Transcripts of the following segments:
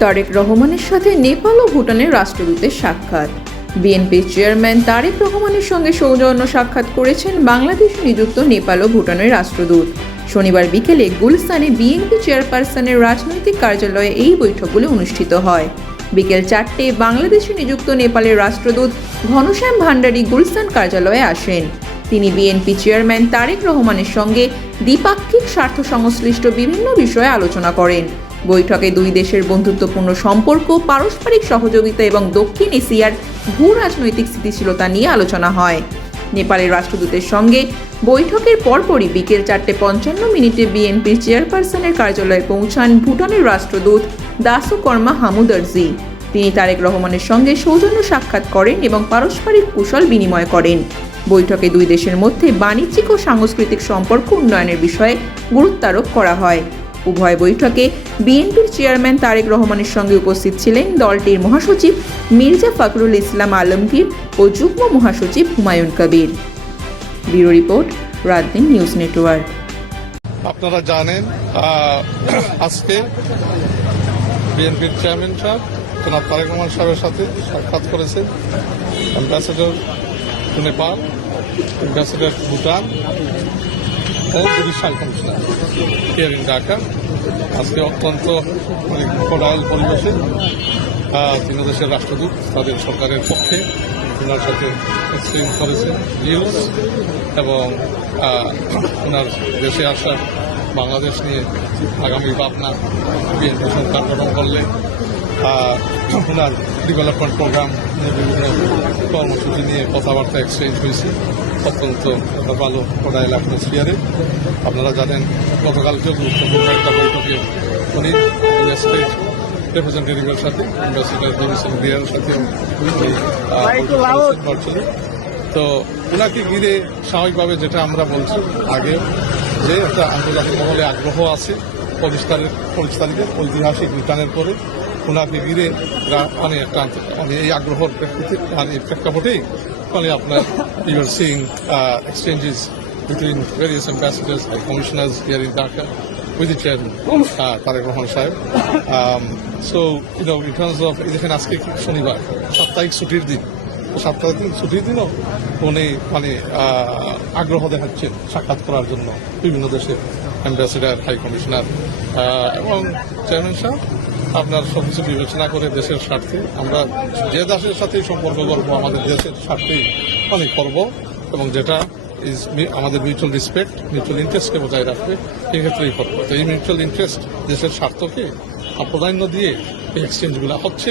তারেক রহমানের সাথে নেপাল ও ভুটানের রাষ্ট্রদূতের সাক্ষাৎ। বিএনপির চেয়ারম্যান তারেক রহমানের সঙ্গে সৌজন্য সাক্ষাৎ করেছেন বাংলাদেশে নিযুক্ত নেপাল ও ভুটানের রাষ্ট্রদূত। শনিবার বিকেলে গুলশানে বিএনপি চেয়ারপারসনের রাজনৈতিক কার্যালয়ে এই বৈঠকগুলি অনুষ্ঠিত হয়। বিকেল 4টায় বাংলাদেশে নিযুক্ত নেপালের রাষ্ট্রদূত ঘনশ্যাম ভান্ডারী গুলশান কার্যালয়ে আসেন। তিনি বিএনপি চেয়ারম্যান তারেক রহমানের সঙ্গে দ্বিপাক্ষিক স্বার্থ সংশ্লিষ্ট বিভিন্ন বিষয়ে আলোচনা করেন। বৈঠকে দুই দেশের বন্ধুত্বপূর্ণ সম্পর্ক, পারস্পরিক সহযোগিতা এবং দক্ষিণ এশিয়ার ভূ রাজনৈতিক স্থিতিশীলতা নিয়ে আলোচনা হয়। নেপালের রাষ্ট্রদূতের সঙ্গে বৈঠকের পরপরই বিকেল 4:55 বিএনপির চেয়ারপারসনের কার্যালয়ে পৌঁছান ভুটানের রাষ্ট্রদূত দাসুকর্মা হামুদারজি। তিনি তারেক রহমানের সঙ্গে সৌজন্য সাক্ষাৎ করেন এবং পারস্পরিক কুশল বিনিময় করেন। বৈঠকে দুই দেশের মধ্যে বাণিজ্যিক ও সাংস্কৃতিক সম্পর্ক উন্নয়নের বিষয়ে গুরুত্বারোপ করা হয়। উভয় বৈঠকে বিএনপির চেয়ারম্যান তারেক রহমানের সঙ্গে উপস্থিত ছিলেন দলটির মহাসচিব মির্জা ফখরুল ইসলাম আলমগীর ও যুগ্ম মহাসচিব Humayun Kabir. Bureau report, রাতদিন news network. আপনারা জানেন আজকে বিএনপির চেয়ারম্যান সাহেব জনাব তারেক রহমান সাহেবের সাথে সাক্ষাৎ করেছেন ambassador to Nepal, ambassador to Bhutan ও judicial commissioner here in Dhaka. আজকে অত্যন্ত খোলামেলা পরিবেশে তিন দেশের রাষ্ট্রদূত তাদের সরকারের পক্ষে ওনার সাথে এক্সচেঞ্জ করেছেন ভিউজ এবং ওনার দেশে আসা বাংলাদেশ নিয়ে আগামী ভাবনা বিএনপি সরকার গঠন করলে ওনার ডেভেলপমেন্ট প্রোগ্রাম বিভিন্ন কর্মসূচি নিয়ে কথাবার্তা এক্সচেঞ্জ হয়েছে অত্যন্ত ভালো খোলামেলা অ্যাটমসফিয়ারে। আপনারা জানেন গতকালকেও গুরুত্বপূর্ণ একটা বৈঠকে উনি স্টেট রিপ্রেজেন্টেটিভের সাথে অ্যাম্বাসেডর বিয়ার সাথে তো ওনাকে ঘিরে স্বাভাবিকভাবে যেটা আমরা বলছি আগে যে একটা আন্তর্জাতিক মহলে আগ্রহ আছে 25 তারিখের ঐতিহাসিক রিটার্নের পরে ওনাকে ঘিরে মানে একটা এই আগ্রহের প্রেক্ষাপটেই মানে আপনার you are seeing exchanges between various ambassadors and commissioners here in Dhaka with the chairman, Tareq Rahman Sahib. So, in terms of এখানে আজকে শনিবার সাপ্তাহিক ছুটির দিন, সাপ্তাহিক ছুটির দিনও উনি মানে আগ্রহ দেখাচ্ছেন সাক্ষাৎ করার জন্য বিভিন্ন দেশের অ্যাম্বাসেডার, হাই কমিশনার এবং চেয়ারম্যান সাহেব আপনার সবকিছু বিবেচনা করে দেশের স্বার্থে আমরা যে দেশের সাথেই সম্পর্ক করবো আমাদের দেশের স্বার্থেই অনেক করবো এবং যেটা আমাদের মিউচুয়াল রেসপেক্ট, মিউচুয়াল ইন্টারেস্টকে বজায় রাখবে এক্ষেত্রেই করবো। তো এই মিউচুয়াল ইন্টারেস্ট দেশের স্বার্থকে প্রাধান্য দিয়ে এই এক্সচেঞ্জগুলো হচ্ছে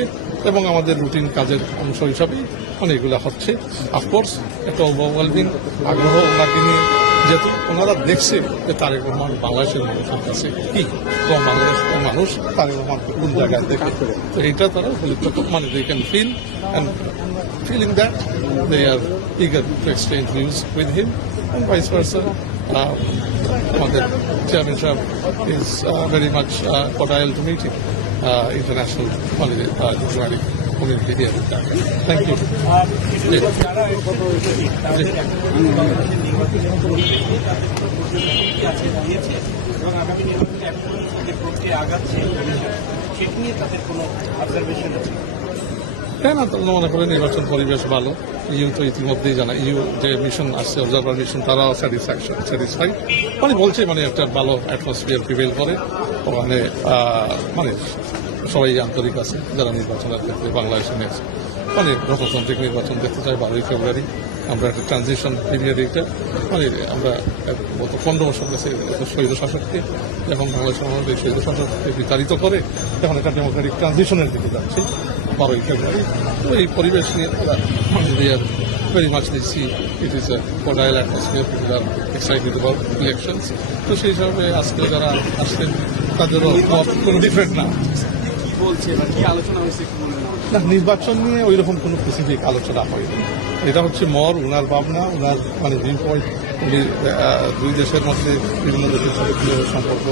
এবং আমাদের রুটিন কাজের অংশ হিসাবেই অনেকগুলো হচ্ছে। অফকোর্স একটা ওভারওয়েলমিং আগ্রহ ওনাকে নিয়ে, যেহেতু ওনারা দেখছে যে তারেক রহমান বাংলাদেশের মানুষের কাছে কি এবং বাংলাদেশের মানুষ তারেক রহমান কোন জায়গায় দেখে, তো এইটা তারা মানে they can feel and feeling that they are eager to exchange views with him and vice versa. আমাদের চেয়ারম্যান সাহেব is very much cordial to meeting international diplomatic community here in Dhaka. Thank you. মনে করেন নির্বাচন পরিবেশ ভালো। You তো ইতিমধ্যেই জানা, ইউ যে মিশন আসছে অবজারভার মিশন তারাও স্যাটিসফাইড মানে বলছে মানে একটা ভালো অ্যাটমসফিয়ার প্রিভেল করে ওখানে মানে সবাই আন্তরিক আছে যারা নির্বাচনের ক্ষেত্রে বাংলাদেশে নেক্সট মানে গণতান্ত্রিক নির্বাচন দেখতে চাই 12ই ফেব্রুয়ারি। আমরা একটা ট্রানজিশন পিরিয়ড এইটা মানে আমরা গত 15 বছর কাছে স্বৈর শাসককে যখন বাংলাদেশের আমাদের স্বৈর শাসককে বিতাড়িত করে তখন একটা ডেমোক্রেটিক ট্রানজিশনের দিকে যাচ্ছে 12ই ফেব্রুয়ারি। তো এই পরিবেশ নিয়ে very much they see it is a cordial atmosphere, people are excited about elections. তো সেই হিসাবে আজকে যারা আসছেন তাদেরও কোনো ডিফারেন্ট না নির্বাচন নিয়ে ওই রকম কোনো স্পেসিফিক আলোচনা হয়নি। এটা হচ্ছে ওনার ভাবনা, ওনার মানে ভিউ পয়েন্ট। উনি দুই দেশের মধ্যে বিভিন্ন দেশের সাথে কীভাবে সম্পর্ক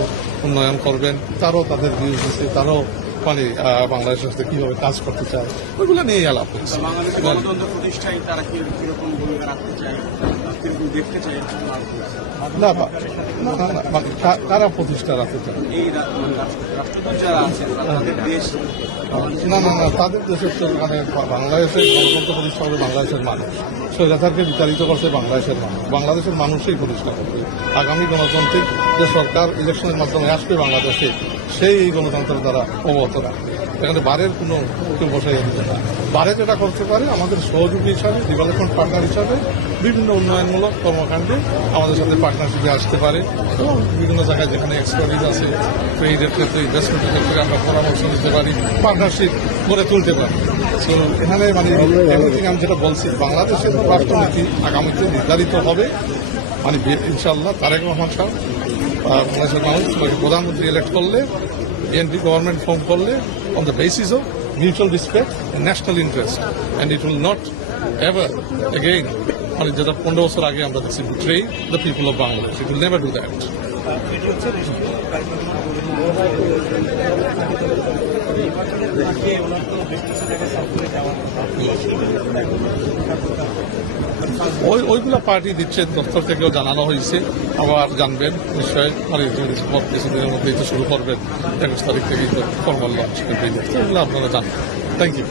উন্নয়ন করবেন তারও তাদের ভিউ দিচ্ছে, তারাও মানে বাংলাদেশের সাথে কীভাবে কাজ করতে চায় ওইগুলো নিয়েই আলাপ হচ্ছে। না মানে কারা প্রতিষ্ঠা রাখতে চায়? না তাদের দেশের তো মানে বাংলাদেশের গণতন্ত্র প্রতিষ্ঠা হবে বাংলাদেশের মানুষ, স্বৈরাচারকে বিতাড়িত করছে বাংলাদেশের মানুষ, বাংলাদেশের মানুষই প্রতিষ্ঠা করবে। আগামী গণতান্ত্রিক যে সরকার ইলেকশনের মাধ্যমে আসবে বাংলাদেশে, সেই এই গণতন্ত্রের দ্বারা অবগত রাখবে। এখানে বারের কোনো কেউ বসাই দিতে না। বারে যেটা করতে পারে আমাদের সহযোগী হিসাবে, ডেভেলপমেন্ট পার্টনার হিসাবে বিভিন্ন উন্নয়নমূলক কর্মকাণ্ডে আমাদের সাথে পার্টনারশিপে আসতে পারে এবং বিভিন্ন জায়গায় যেখানে এক্সপার্টিজ আছে, ট্রেডের ক্ষেত্রে, ইনভেস্টমেন্টের ক্ষেত্রে আমরা পরামর্শ নিতে পারি, পার্টনারশিপ গড়ে তুলতে পারি। তো এখানে মানে এভরিথিং আমি যেটা বলছি, বাংলাদেশের রাষ্ট্রনীতি আগামীতে নির্ধারিত হবে মানে ইনশাআল্লাহ তারেক রহমান সাহেব বাংলাদেশের মানুষ প্রধানমন্ত্রী ইলেক্ট করলে, বিএনপি গভর্নমেন্ট ফর্ম করলে on the basis of mutual respect and national interest, and it will not ever again মানে যেটা 15 বছর আগে আমরা দেখছি betray the people of Bangladesh. It will never do that. ওইগুলা পার্টি দিচ্ছে, দপ্তর থেকেও জানানো হয়েছে, আবার জানবেন নিশ্চয় মানে কিছুদিনের মধ্যেই তো শুরু করবেন, 21 তারিখ থেকেই তো ফর্মাল লঞ্চ এগুলো আপনারা জানবেন। Thank you.